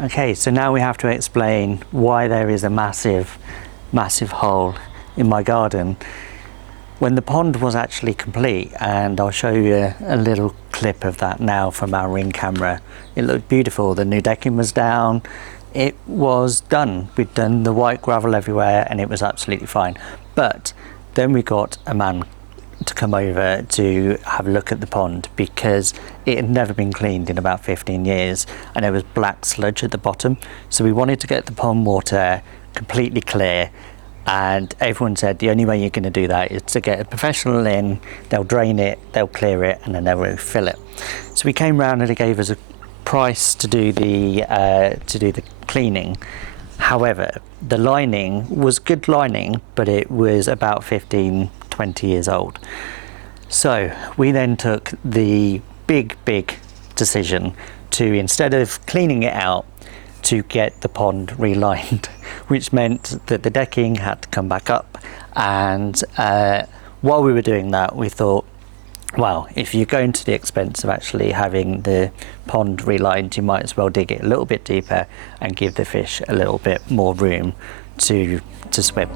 Okay, so now we have to explain why there is a massive hole in my garden when the pond was actually complete, and I'll show you a little clip of that now from our Ring camera. It looked beautiful. The new decking was down. It was done. We'd done the white gravel everywhere and it was absolutely fine. But then we got a man to come over to have a look at the pond because it had never been cleaned in about 15 years and there was black sludge at the bottom. So we wanted to get the pond water completely clear, and everyone said the only way you're going to do that is to get a professional in. They'll drain it, they'll clear it, and then they'll refill it. So we came round and they gave us a price to do the cleaning. However, the lining was good lining, but it was about 15-20 years old. So we then took the big decision to, instead of cleaning it out, to get the pond relined, which meant that the decking had to come back up. And while we were doing that, we thought, well, if you're going to the expense of actually having the pond relined, you might as well dig it a little bit deeper and give the fish a little bit more room to swim.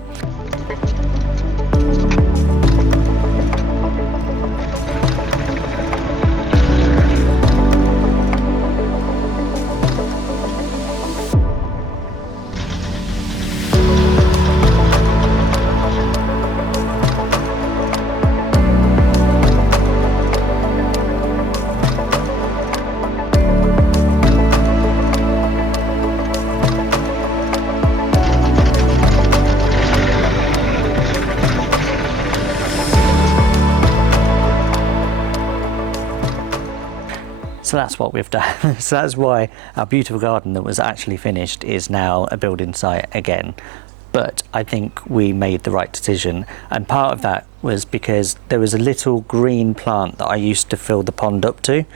So that's what we've done. So that's why our beautiful garden that was actually finished is now a building site again. But I think we made the right decision, and part of that was because there was a little green plant that I used to fill the pond up to,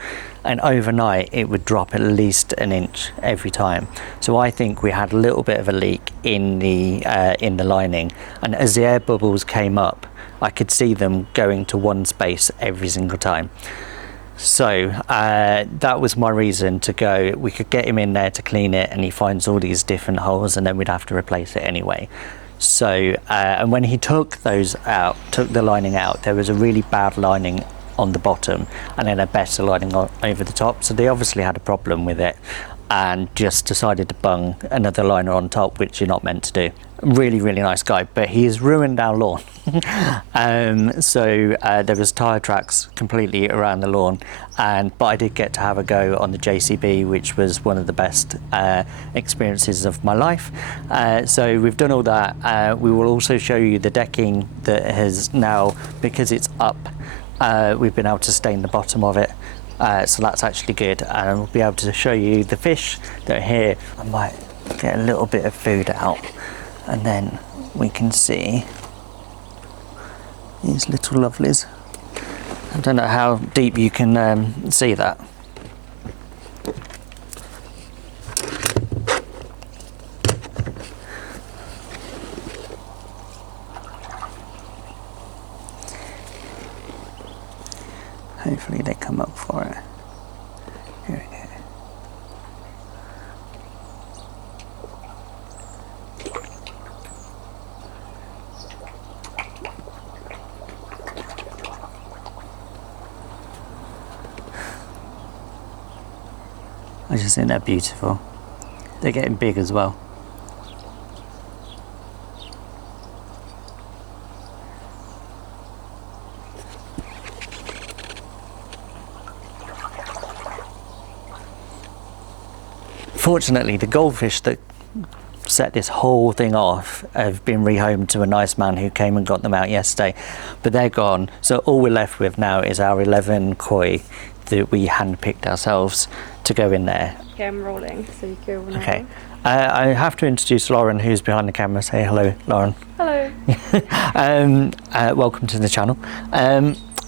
and overnight it would drop at least an inch every time. So I think we had a little bit of a leak in the lining, and as the air bubbles came up, I could see them going to one space every single time. So that was my reason to go. We could get him in there to clean it, and he finds all these different holes, and then we'd have to replace it anyway. So and when he took those out, took the lining out, there was a really bad lining on the bottom and then a better lining over the top. So they obviously had a problem with it and just decided to bung another liner on top, which you're not meant to do. Really nice guy, but he has ruined our lawn. So there was tyre tracks completely around the lawn, but I did get to have a go on the JCB, which was one of the best experiences of my life. So we've done all that. We will also show you the decking that has now, because it's up, we've been able to stain the bottom of it. So that's actually good, and we'll be able to show you the fish that are here. I might get a little bit of food out and then we can see these little lovelies. I don't know how deep you can see that. Hopefully they come up for it. Here we go. I just think they're beautiful. They're getting big as well. Fortunately, the goldfish that set this whole thing off have been rehomed to a nice man who came and got them out yesterday, but they're gone. So all we're left with now is our 11 koi that we hand-picked ourselves to go in there. Okay, I'm rolling, so you go now. Okay. I have to introduce Lauren, who's behind the camera. Say hello, Lauren. Hello. Welcome to the channel.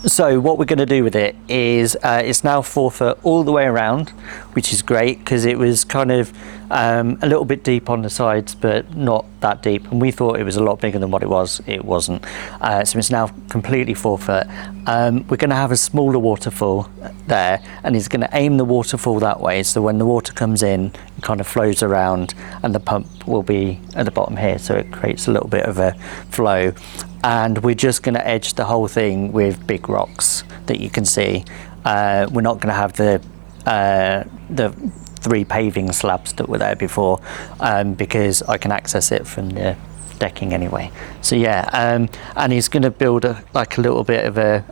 So what we're going to do with it is it's now 4 foot all the way around, which is great because it was kind of a little bit deep on the sides, but not that deep. And we thought it was a lot bigger than what it was. It wasn't. So it's now completely 4 foot. We're going to have a smaller waterfall there, and he's going to aim the waterfall that way, so when the water comes in, it kind of flows around, and the pump will be at the bottom here, so it creates a little bit of a flow. And we're just going to edge the whole thing with big rocks that you can see. We're not going to have the 3 paving slabs that were there before, because I can access it from the decking anyway. So yeah, and he's going to build like a little bit of a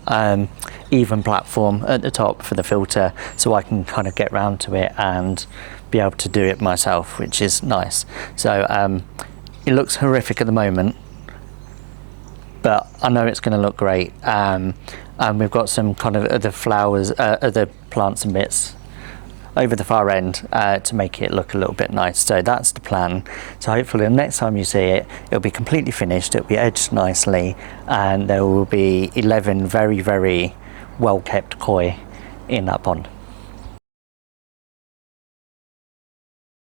even platform at the top for the filter, so I can kind of get round to it and be able to do it myself, which is nice. So it looks horrific at the moment, but I know it's going to look great. And we've got some kind of other flowers, other plants and bits over the far end to make it look a little bit nice. So that's the plan. So hopefully the next time you see it, it'll be completely finished, it'll be edged nicely, and there will be 11 very, very well kept koi in that pond.